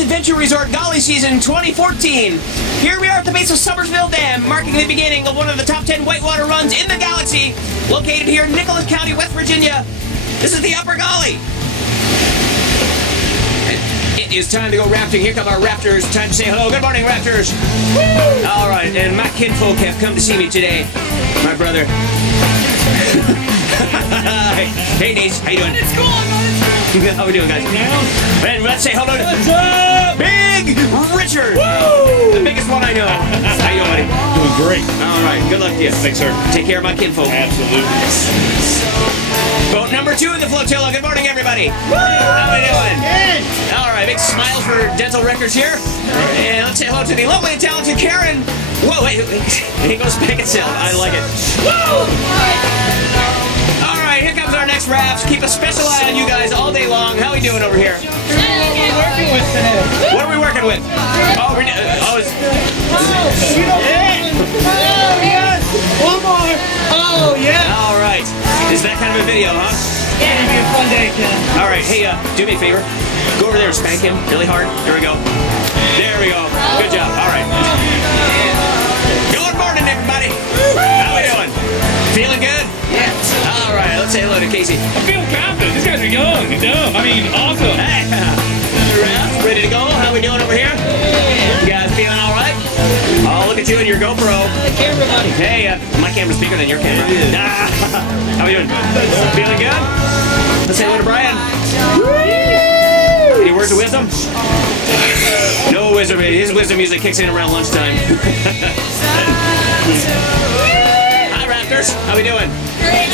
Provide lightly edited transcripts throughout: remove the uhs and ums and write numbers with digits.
Adventure Resort Golly Season 2014. Here we are at the base of Summersville Dam, marking the beginning of one of the top 10 whitewater runs in the galaxy, located here in Nicholas County, West Virginia. This is the Upper Golly. It is time to go rafting. Here come our rafters. Time to say hello. Good morning, rafters. Woo! All right, and my kinfolk have come to see me today. My brother. Hey, Nace, how you doing? It's cool, man. How we doing, guys? And let's say hello to What's up? Big Richard. Woo! The biggest one I know. How you doing, buddy? Doing great. All right, good luck to you. Thanks, sir. Take care of my kinfolk. Absolutely. Boat number 2 in the flotilla. Good morning, everybody. How we doing? Good. All right, big smiles for Dental Records here. And let's say hello to the lovely and talented Karen. Whoa, wait. Here goes Beckinsale. I like it. Woo! All right, here comes our next raft. Keep a special eye on you guys all day long. How we doing over here? What are we working with today? What are we working with? Oh, it's... Yeah. Oh, yes. One more. Oh, yeah. All right. Is that kind of a video, huh? Yeah, it'll be a fun day, Ken. All right, hey, do me a favor. Go over there and spank him really hard. There we go. There we go. Good job. All right. Good morning, everybody. How we doing? Feeling good? Yeah. All right, let's say hello to Casey. I'm feeling confident. These guys are young. Dumb. I mean, awesome. Hey, Ralph, ready to go? How we doing over here? You guys feeling all right? Oh, look at you and your GoPro. The camera, buddy. Hey, my camera's bigger than your camera. How we doing? Feeling good? Let's say hello to Brian. Any words of wisdom? No wisdom. His wisdom usually kicks in around lunchtime. Hi, Raptors. How we doing? Great.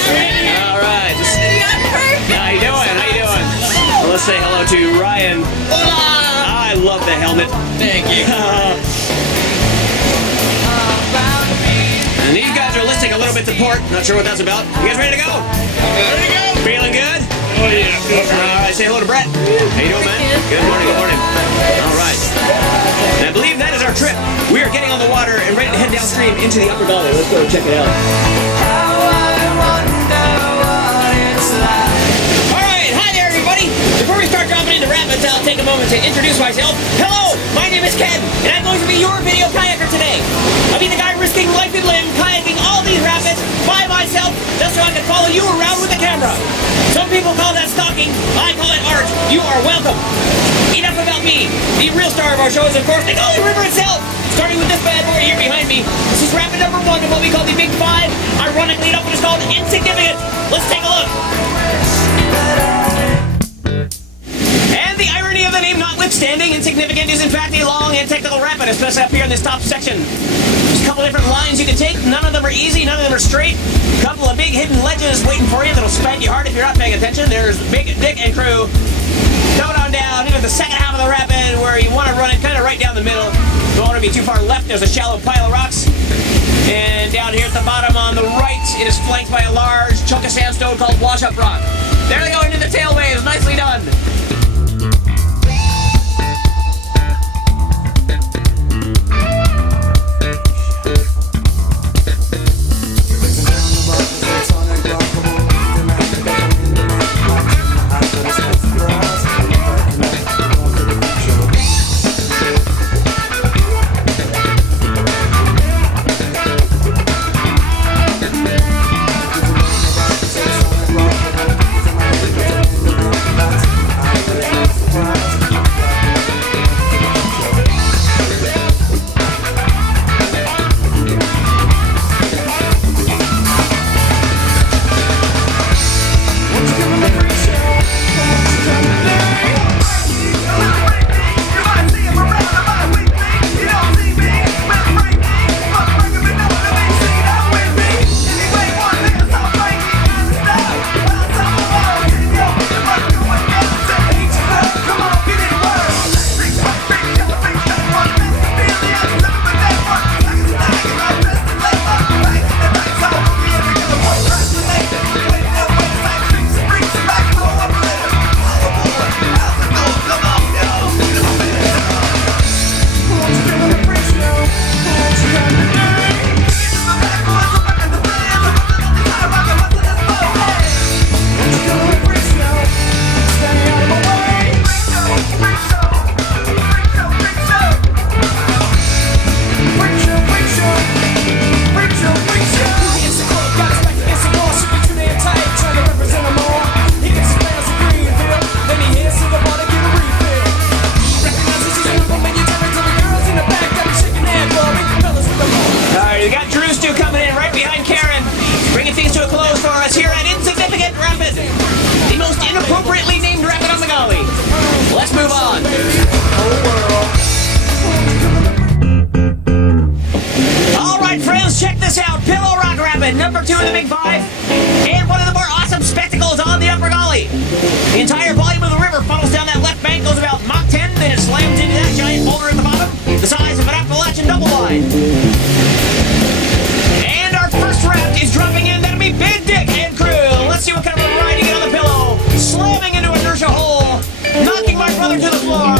All right. How you doing? How you doing? Well, let's say hello to Ryan. I love the helmet. Thank you. And these guys are listing a little bit to port. Not sure what that's about. You guys ready to go? Ready to go. Feeling good? Oh, yeah. All right, say hello to Brett. How you doing, man? Good morning, good morning. All right. And I believe that is our trip. We are getting on the water and ready to head downstream into the Upper Golly. Let's go check it out. All right, hi there, everybody. Before we start dropping into rapids, I'll take a moment to introduce myself. Hello, my name is Ken, and I'm going to be your video kayaker today. I'll be the guy risking life and limb kayaking all these rapids by myself just so I can follow you around with the camera. Some people call that stalking. I call it art. You are welcome. Enough about me. The real star of our show is, of course, the Golly River itself. Starting with this bad boy here behind me. This is rapid number 1 of what we call the Big Five. Ironically enough, it is called Insignificant. Let's take a look. And the irony of the name notwithstanding, Insignificant is in fact a long and technical rapid, especially up here in this top section. There's a couple different lines you can take. None of them are easy, none of them are straight. A couple of big hidden ledges waiting for you that'll spank you hard if you're not paying attention. There's Big Dick and crew. Going on down into the second half of the rapid where you want to run it kind of right down the middle. Don't want to be too far left. There's a shallow pile of rocks. And down here at the bottom on the right, it is flanked by a large chunk of sandstone called Wash-Up Rock. There they go into the tail waves. Nicely done. us out, Pillow Rock Rapid, number 2 in the Big Five, and one of the more awesome spectacles on the Upper Gully. The entire volume of the river funnels down that left bank, goes about Mach 10, then it slams into that giant boulder at the bottom, the size of an Appalachian double wide. And our first raft is dropping in. That'll be Big Dick and crew. Let's see what kind of a ride you get on the Pillow. Slamming into a inertia hole, knocking my brother to the floor.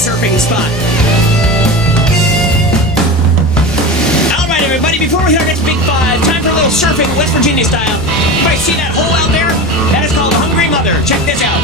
surfing spot. Alright everybody, before we hit our next big five, time for a little surfing West Virginia style. Everybody see that hole out there? That is called a Hungry Mother. Check this out.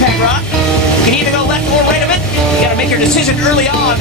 impact rock. You can either go left or right of it. You gotta make your decision early on.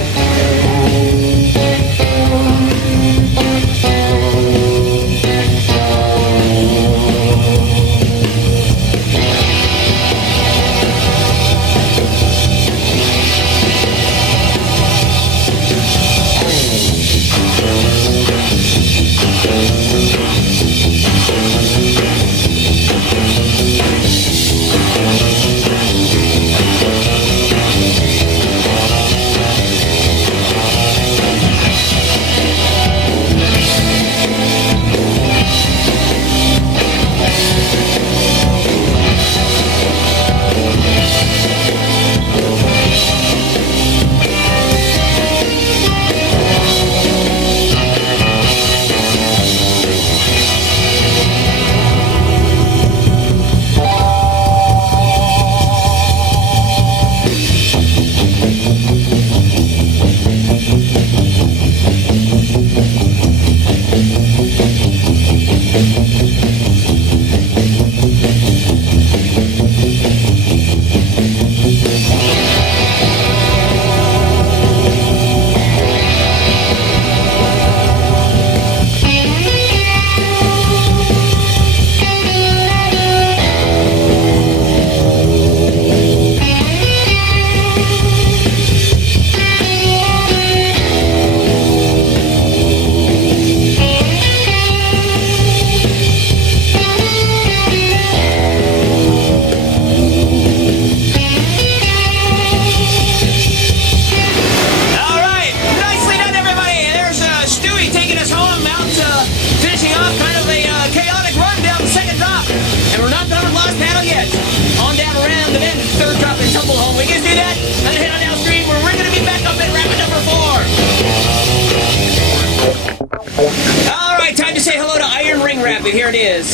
Here it is.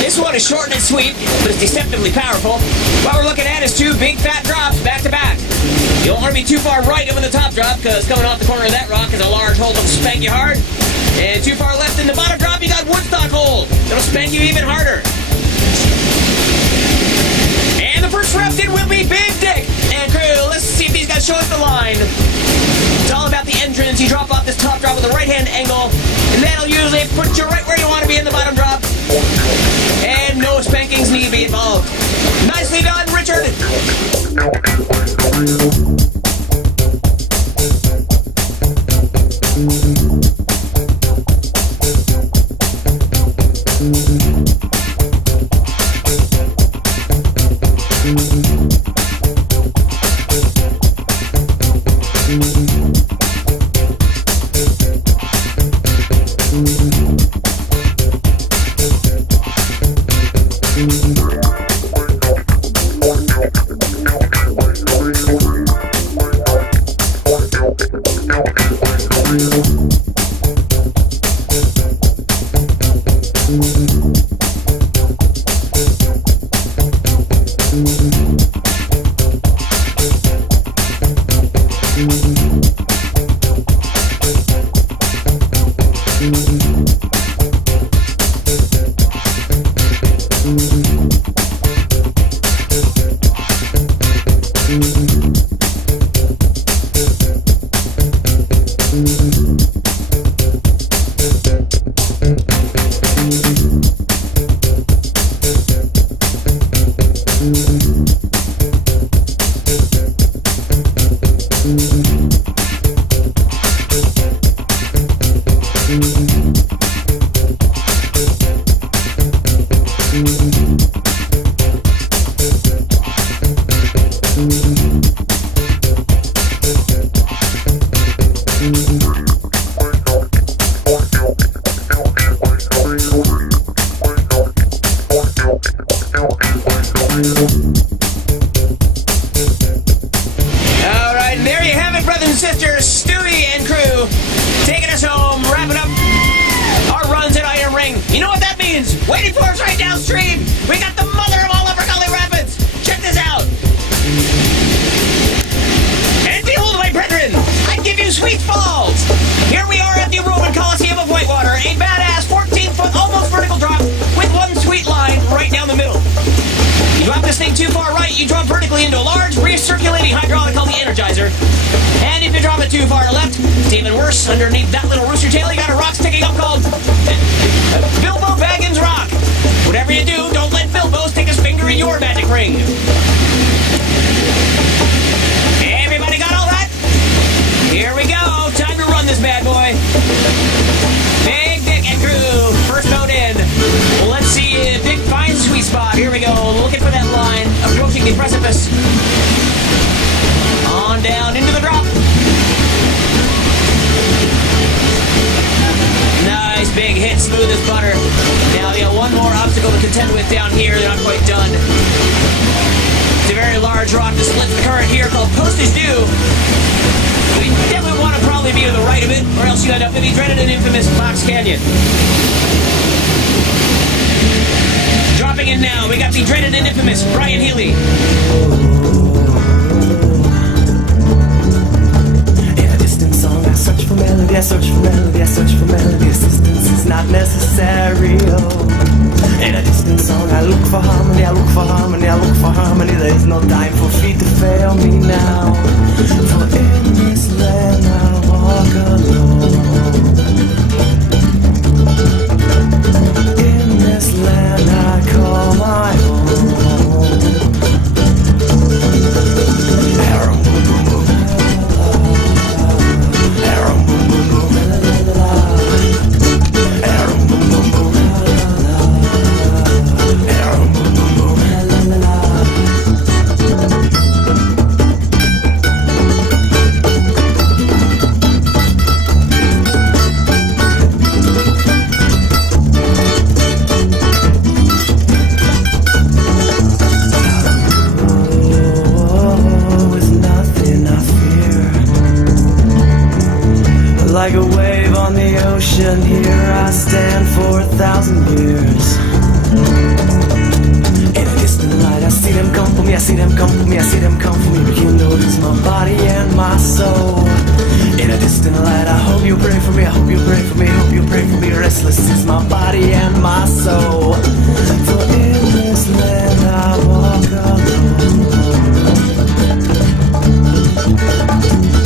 This one is short and sweet, but it's deceptively powerful. What we're looking at is two big fat drops back to back. You don't want to be too far right of the top drop, because coming off the corner of that rock is a large hole that'll spank you hard. And too far left in the bottom drop, you got Woodstock hole. That'll spank you even harder. And the first rep in will be Big Dick and crew. Let's see if these guys show us the line. It's all about the entrance. You drop off this top drop with a right-hand angle, and that'll usually put you right where you want to be in the bottom drop. And no spankings need to be involved. Nicely done, Richard. Alright, there you have it, brothers and sisters. Stewie and crew taking us home, wrapping up our runs at Iron Ring. You know what that means? Waiting for us right downstream. We got the mother of all Upper Gully Rapids. Check this out. And behold, my brethren, I give you Sweet Falls. Here we are at the Roman Coliseum of Whitewater, a badass 14-foot, almost vertical drop with one sweet line right down the middle. You Drop this thing too far right, you drop vertically into a large, recirculating hydraulic called the Energizer. And if you drop it too far to left, it's even worse. Underneath that little rooster tail, you got a rock sticking up called Bilbo Baggins Rock. Whatever you do, don't let Bilbo stick his finger in your magic ring. Everybody got all that? Here we go. Time to run this bad boy. Big Dick and crew. First boat in. Let's see if Dick finds sweet spot. Here we go. Looking for that line. Approaching the precipice. On down into the drop. Nice big hit. Smooth as butter. Now they got one more obstacle to contend with down here. They're not quite done. It's a very large rock that splits the current here called Postage Due. You definitely want to probably be to the right of it, or else you end up in the dreaded and infamous Box Canyon. Dropping in now, we got the dreaded and infamous Brian Healy. In a distant song, I search for melody, I search for melody, I search for melody. Assistance is not necessary, oh. In a distant song, I look for harmony, I look for harmony, I look for harmony. There is no time for feet to fail me now. For in this land I walk alone. In this land I call my home. Arrow, boom, boom, boom. Arrow, boom, boom, boom. Arrow, boom, boom, boom. Arrow, boom, boom, boom. Like a wave on the ocean, here I stand for 1,000 years. In a distant light, I see them come for me, I see them come for me, I see them come for me. But you know it's my body and my soul. In a distant light, I hope you pray for me, I hope you pray for me, I hope you pray for me. Restless is my body and my soul. For in this land I walk alone.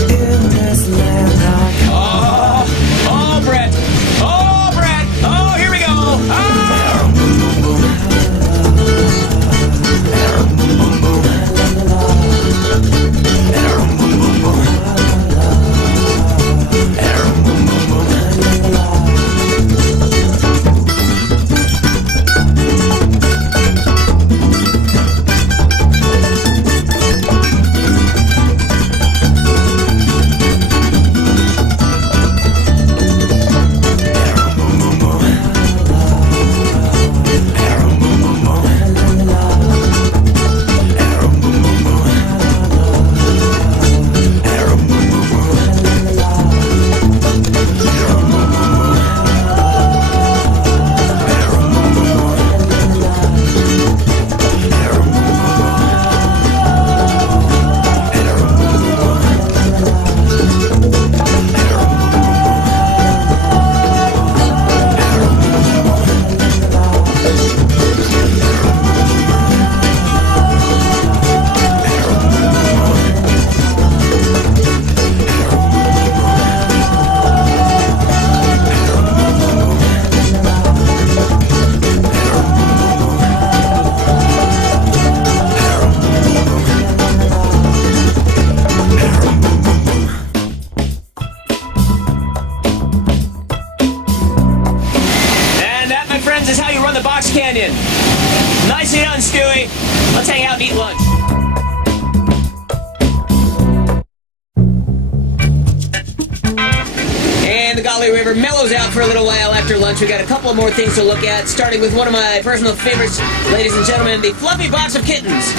In this land I Oh, Brett. Oh, Brett. Oh, here we go. Ah! Canyon. Nicely done, Stewie. Let's hang out and eat lunch. And the Gauley River mellows out for a little while after lunch. We got a couple more things to look at, starting with one of my personal favorites, ladies and gentlemen, the Fluffy Box of Kittens.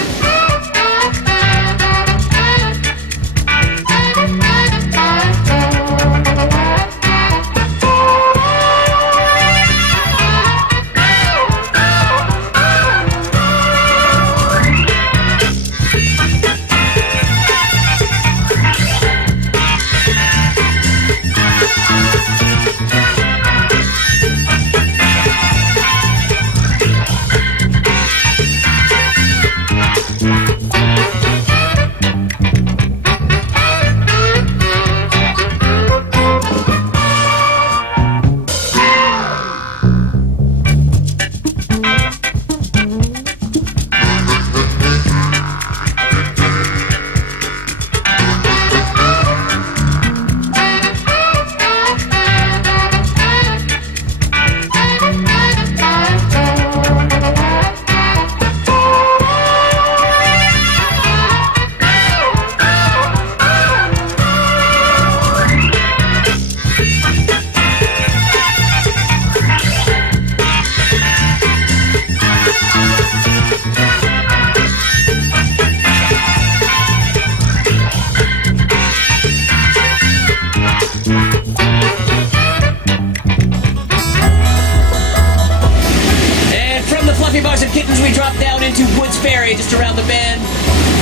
into Woods Ferry, just around the bend.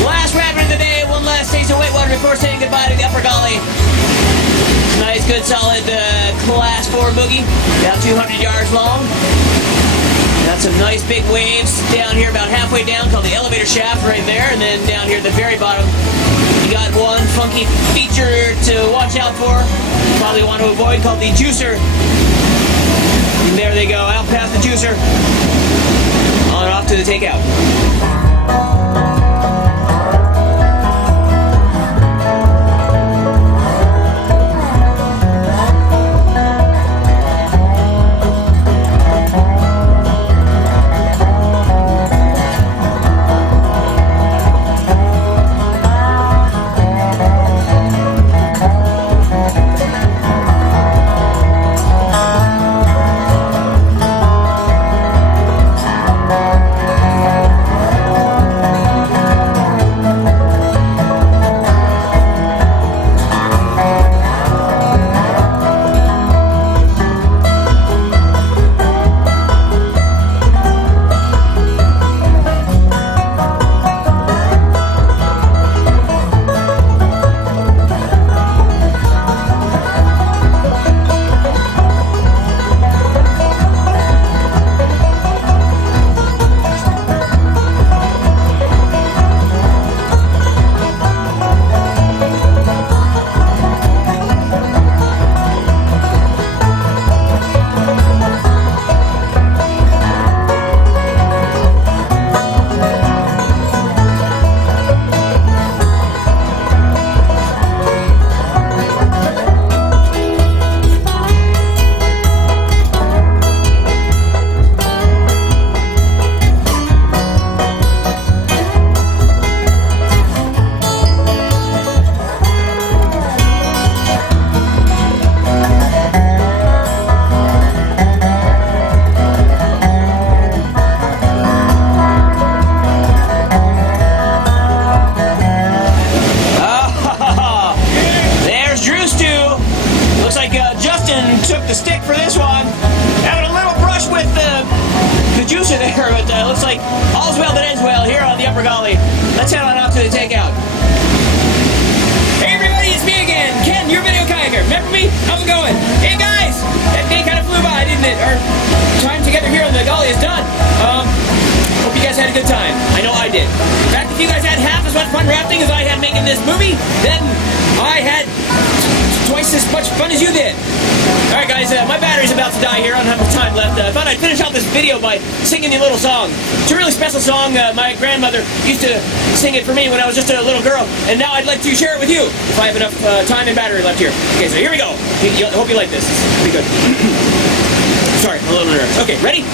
Last rapid of the day, one last taste of Whitewater before saying goodbye to the Upper Gully. Nice, good, solid Class 4 boogie, about 200 yards long. Got some nice big waves down here about halfway down called the elevator shaft right there, and then down here at the very bottom you got one funky feature to watch out for, probably want to avoid, called the juicer. And there they go, out past the juicer, on off to the takeout. Took the stick for this one. Having a little brush with the juicer there, but looks like all's well that ends well here on the Upper Gully. Let's head on out to the takeout. Hey everybody, it's me again, Ken, your video kayaker. Remember me? How's it going? Hey guys, that day kind of flew by, didn't it? Our time together here on the Gully is done. Hope you guys had a good time. I know I did. In fact, if you guys had half as much fun rafting as I had making this movie, then I had twice as much fun as you did. Alright guys, my battery's about to die here. I don't have much time left. I thought I'd finish out this video by singing you a little song. It's a really special song. My grandmother used to sing it for me when I was just a little girl, and now I'd like to share it with you if I have enough time and battery left here. Okay, so here we go. I hope you like this. It's pretty good. Sorry, I'm a little nervous. Okay, ready?